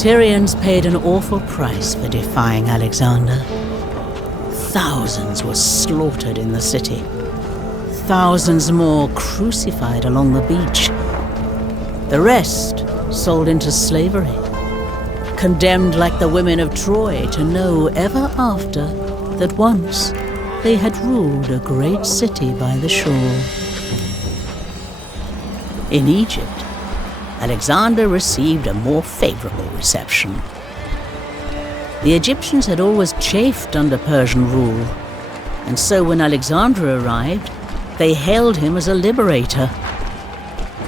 Tyrians paid an awful price for defying Alexander. Thousands were slaughtered in the city. Thousands more crucified along the beach. The rest sold into slavery, condemned like the women of Troy to know ever after that once they had ruled a great city by the shore. In Egypt, Alexander received a more favorable reception. The Egyptians had always chafed under Persian rule, and so when Alexander arrived, they hailed him as a liberator.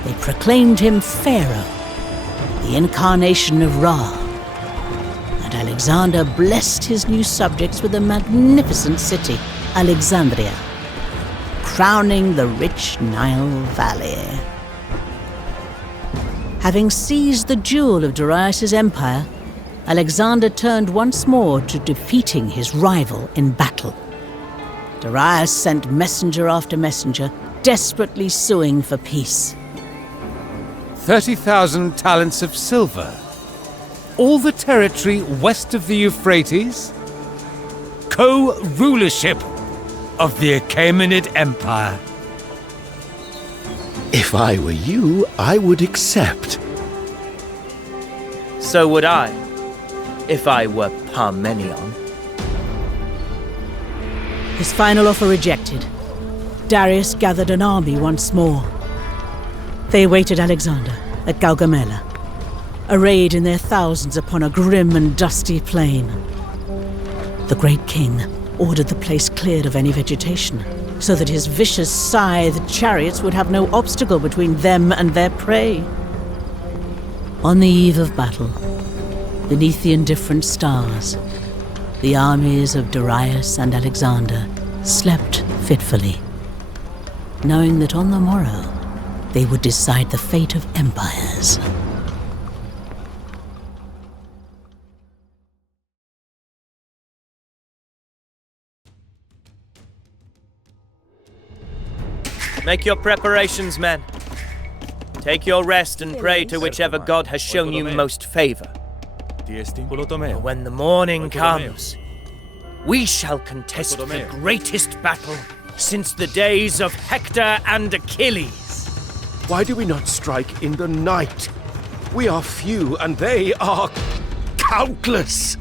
They proclaimed him Pharaoh, the incarnation of Ra. And Alexander blessed his new subjects with a magnificent city, Alexandria, crowning the rich Nile Valley. Having seized the jewel of Darius' empire, Alexander turned once more to defeating his rival in battle. Darius sent messenger after messenger, desperately suing for peace. 30,000 talents of silver. All the territory west of the Euphrates. Co-rulership of the Achaemenid Empire. If I were you, I would accept. So would I, if I were Parmenion. His final offer rejected, Darius gathered an army once more. They awaited Alexander at Gaugamela, arrayed in their thousands upon a grim and dusty plain. The great king ordered the place cleared of any vegetation, so that his vicious scythed chariots would have no obstacle between them and their prey. On the eve of battle, beneath the indifferent stars, the armies of Darius and Alexander slept fitfully, knowing that on the morrow they would decide the fate of empires. Make your preparations, men. Take your rest and pray to whichever god has shown you most favor. For when the morning comes, we shall contest the greatest battle since the days of Hector and Achilles. Why do we not strike in the night? We are few and they are countless.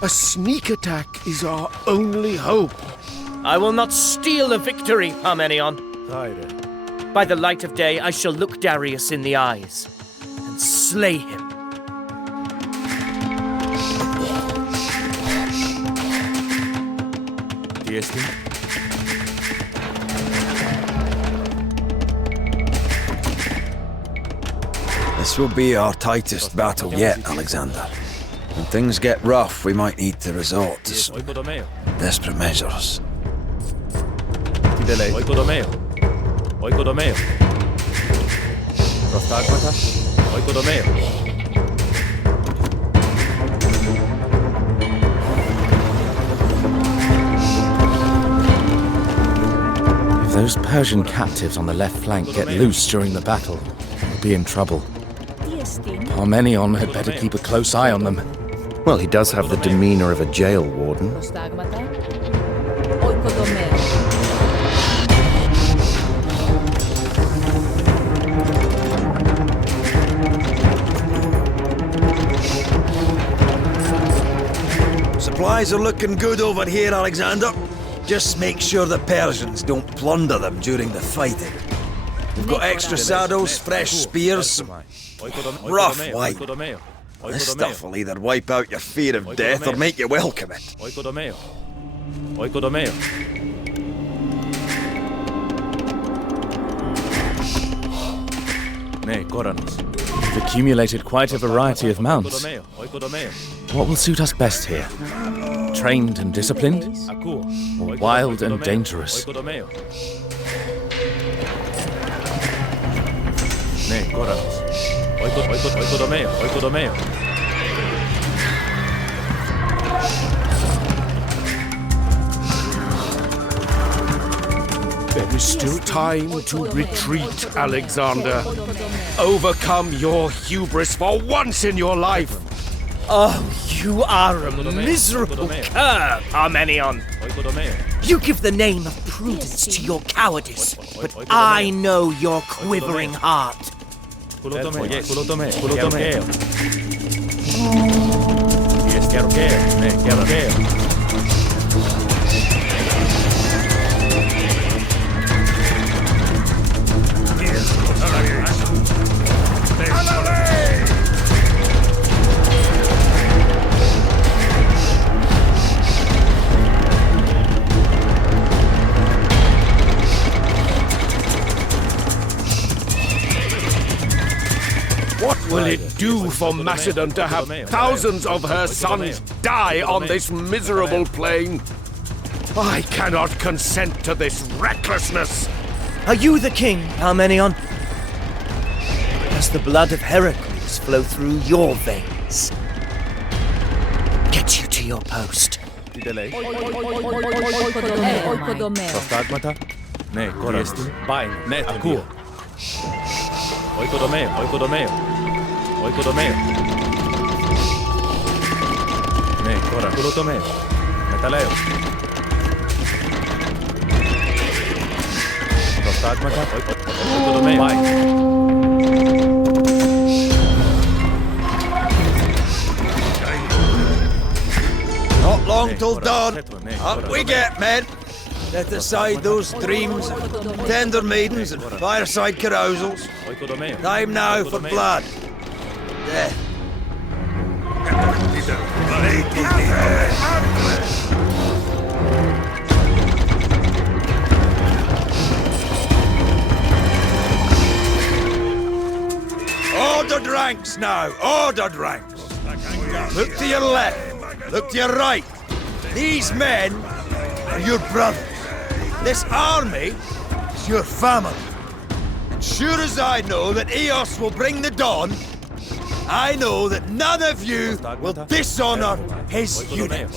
A sneak attack is our only hope. I will not steal a victory, Parmenion. By the light of day, I shall look Darius in the eyes and slay him. This will be our tightest battle yet, Alexander. When things get rough, we might need to resort to some desperate measures. If those Persian captives on the left flank get loose during the battle, we'll be in trouble. Parmenion had better keep a close eye on them. Well, he does have the demeanor of a jail warden. Supplies are looking good over here, Alexander. Just make sure the Persians don't plunder them during the fighting. We've got extra saddles, fresh spears, some rough wine. This stuff will either wipe out your fear of death or make you welcome it. We've accumulated quite a variety of mounts. What will suit us best here? Trained and disciplined? Or wild and dangerous? There is still time to retreat, Alexander. Overcome your hubris for once in your life. Oh, you are a miserable cur, Parmenion. You give the name of prudence to your cowardice, but I know your quivering heart. What will it do for Macedon to have thousands of her sons die on this miserable plain? I cannot consent to this recklessness. Are you the king, Parmenion? Does the blood of Heracles flow through your veins? Get you to your post. Not long till dawn. Up we get, men. Set aside those dreams of tender maidens and fireside carousals. Time now for blood. Death. Ordered ranks now, ordered ranks. Look to your left, look to your right. These men are your brothers. This army is your family. And sure as I know that Eos will bring the dawn, I know that none of you will dishonor his unit.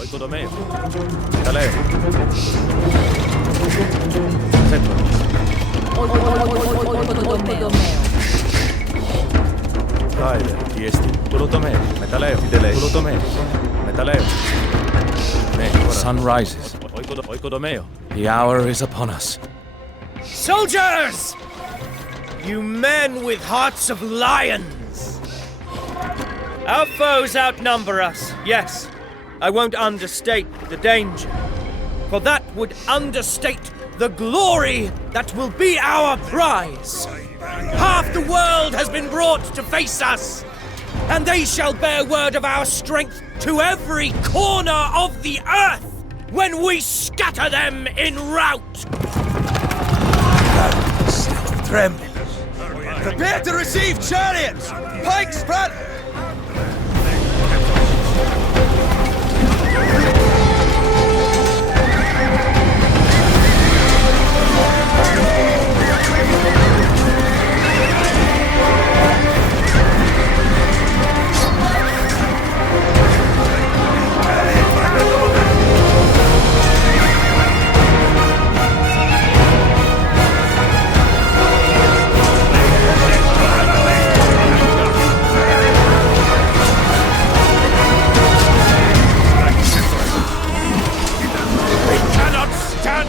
Sun rises. The hour is upon us. Soldiers! You men with hearts of lions! Our foes outnumber us, yes. I won't understate the danger, for that would understate the glory that will be our prize. Half the world has been brought to face us, and they shall bear word of our strength to every corner of the earth when we scatter them in rout. Tremble. Prepare to receive chariots! Pikes front!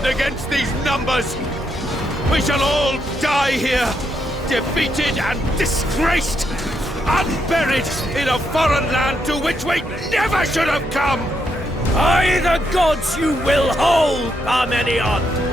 Against these numbers, we shall all die here, defeated and disgraced, unburied in a foreign land to which we never should have come. By the gods you will hold, Parmenion!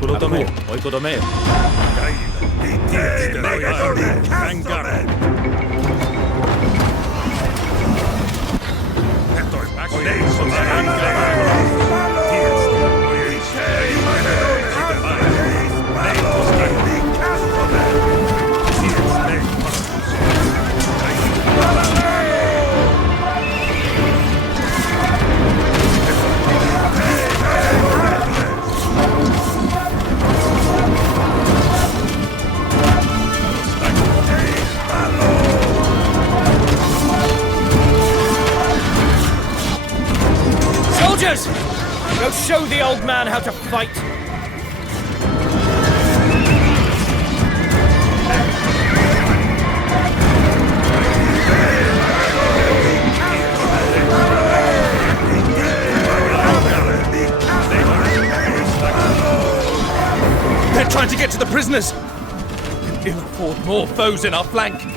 Kulotomeo. Oikotomeo. Soldiers! Go show the old man how to fight! They're trying to get to the prisoners! We can ill afford more foes in our flank!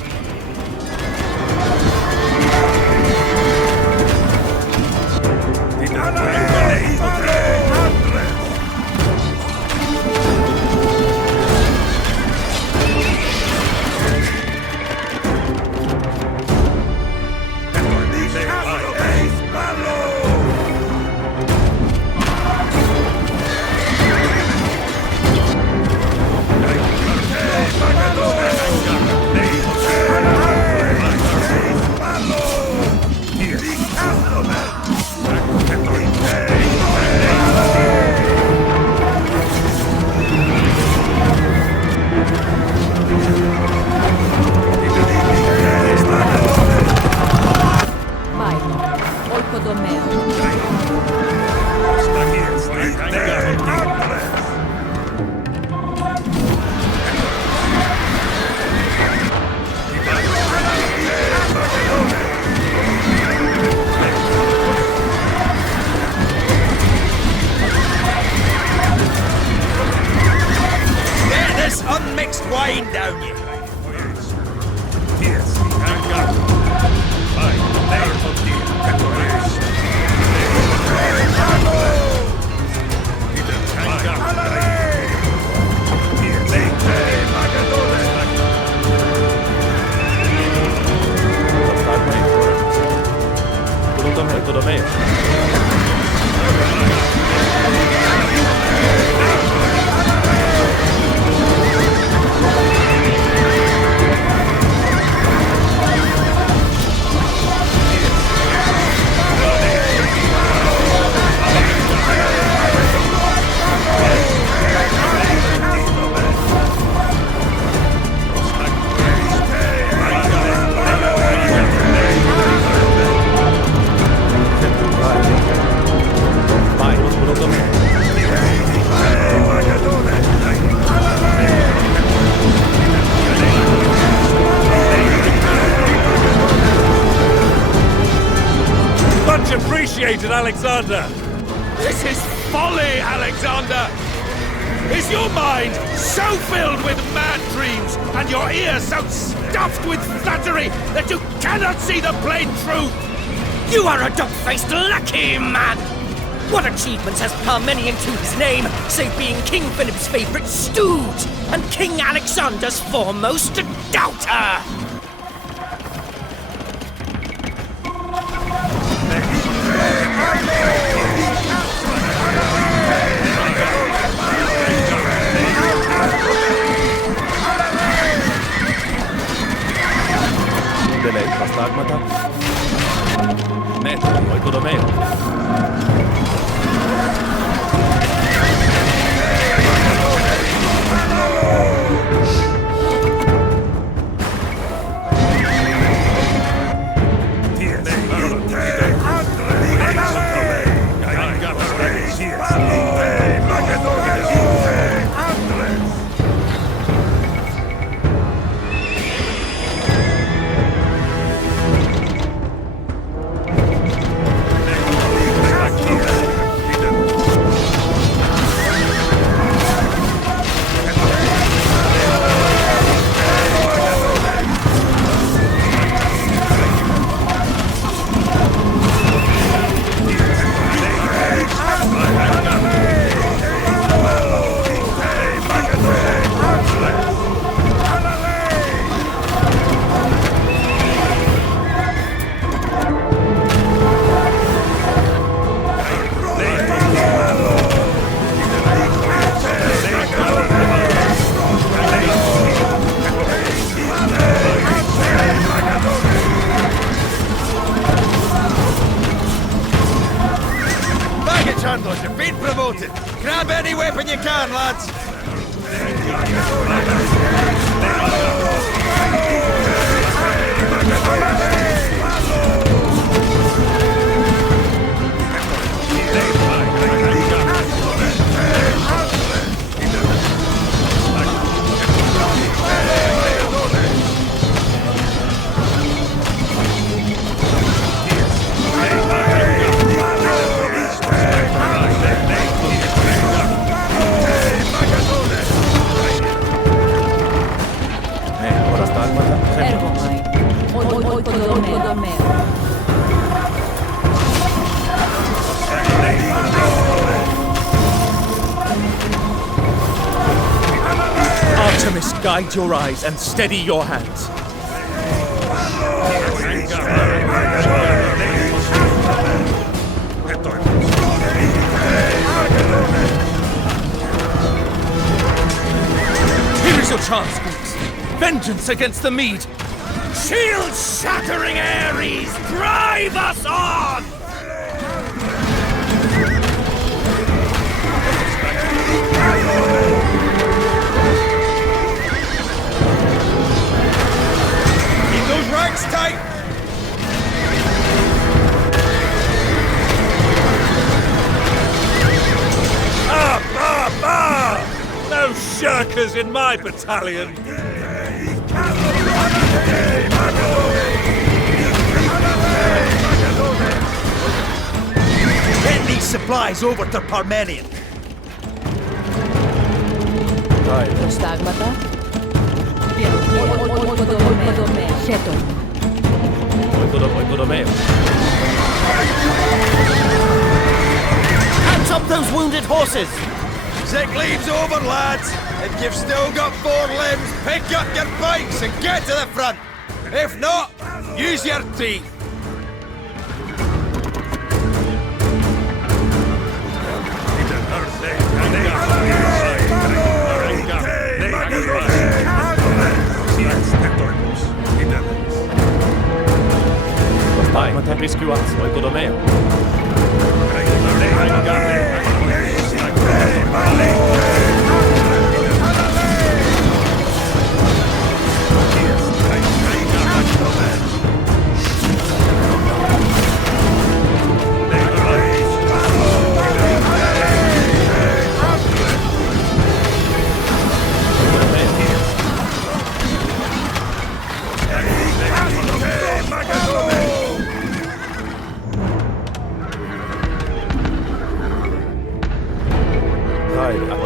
Alexander! This is folly, Alexander! Is your mind so filled with mad dreams and your ears so stuffed with flattery that you cannot see the plain truth? You are a dog-faced lucky man! What achievements has Parmenion to his name, save being King Philip's favourite stooge and King Alexander's foremost doubter? spotted. Grab any weapon you can, lads. Artemis, guide your eyes and steady your hands. Here is your chance, Greeks. Vengeance against the Mede. Shield-shattering Ares, drive us on! Keep those ranks tight! No shirkers in my battalion! Get these supplies over to Parmenion. Στάγματα. Hands up those wounded horses! Sick leave's over, lads. If you've still got 4 limbs, pick up your pikes and get to the front. If not, use your teeth.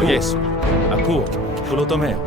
Yes. Aku. Kulotomeo.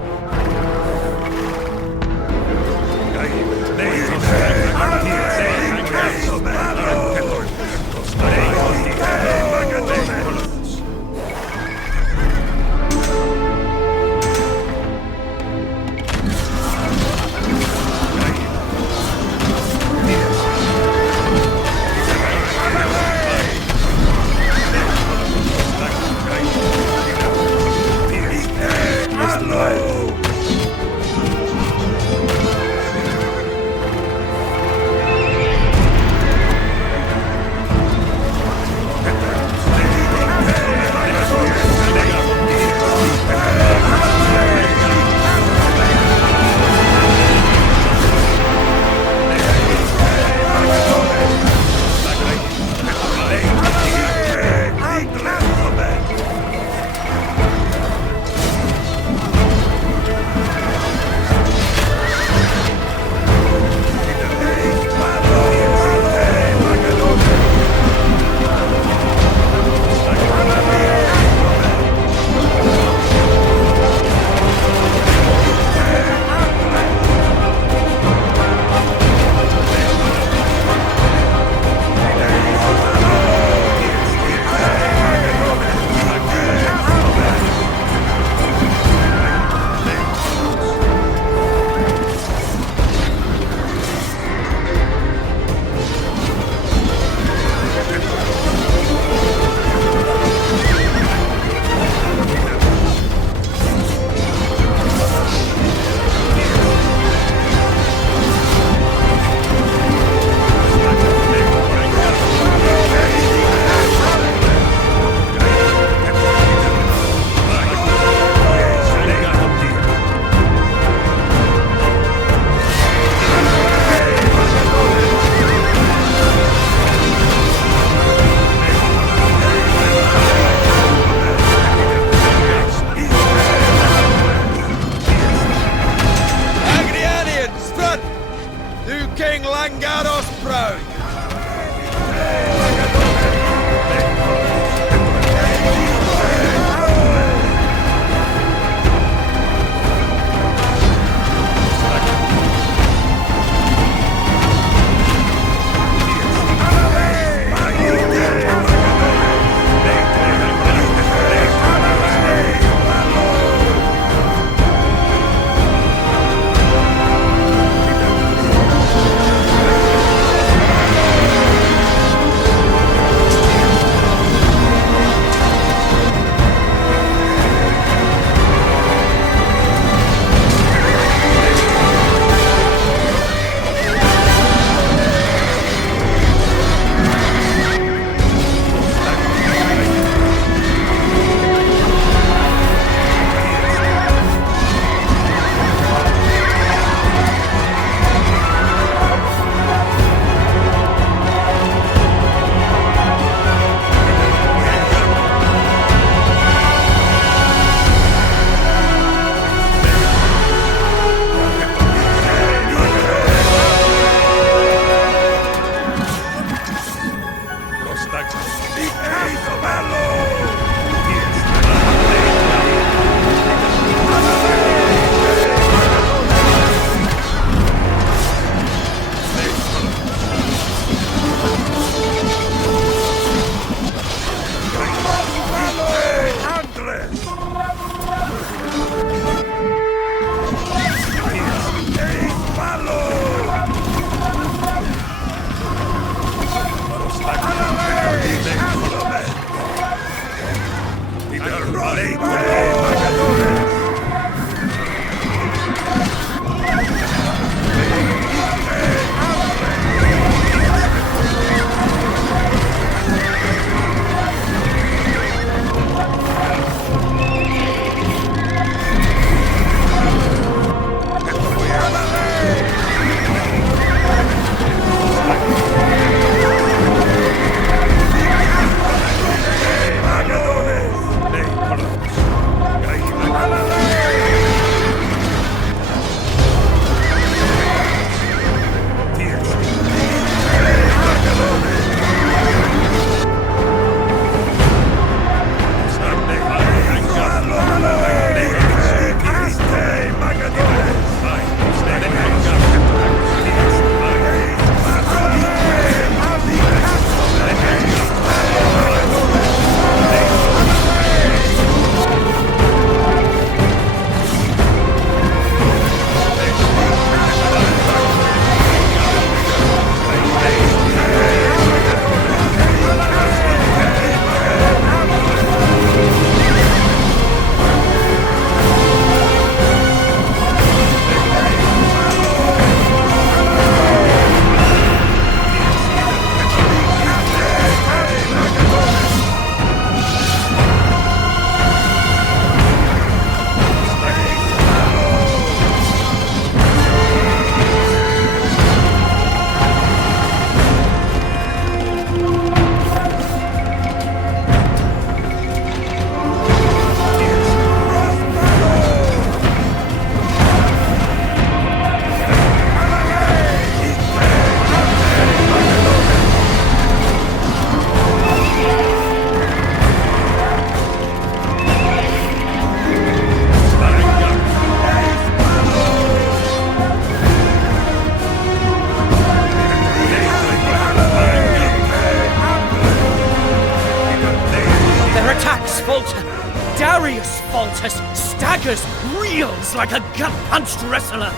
Darius falters, staggers, reels like a gut-punched wrestler.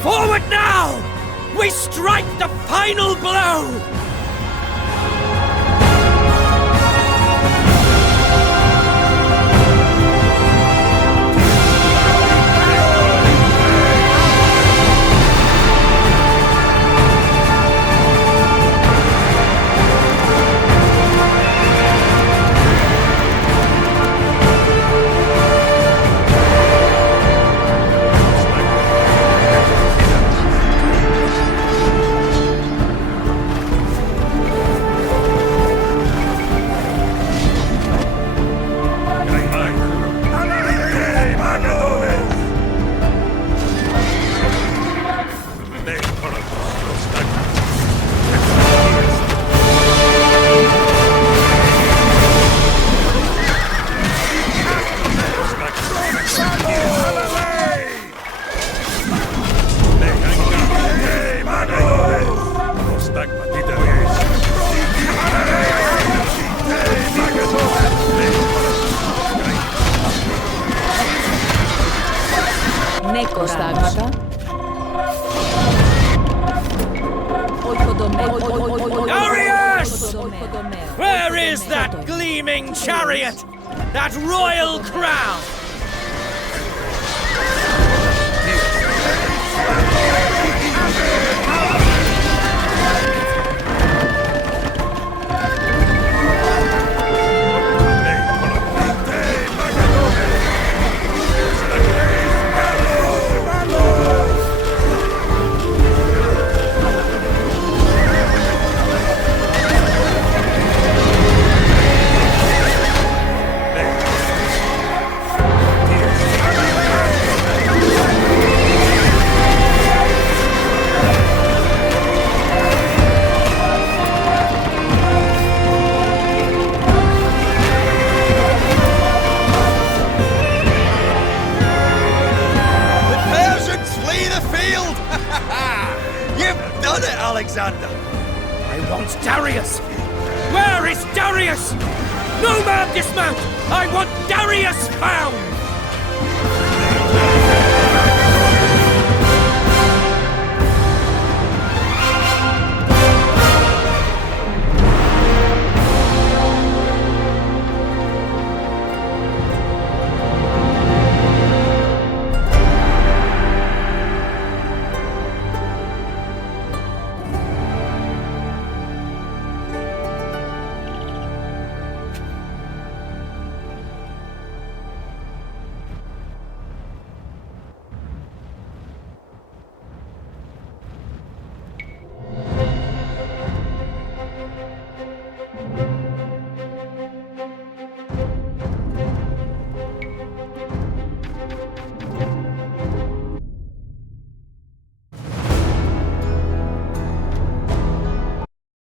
Forward now! We strike the final blow! Darius! Where is that gleaming chariot? That royal crown? Alexander! I want Darius! Where is Darius? No man dismount! I want Darius found!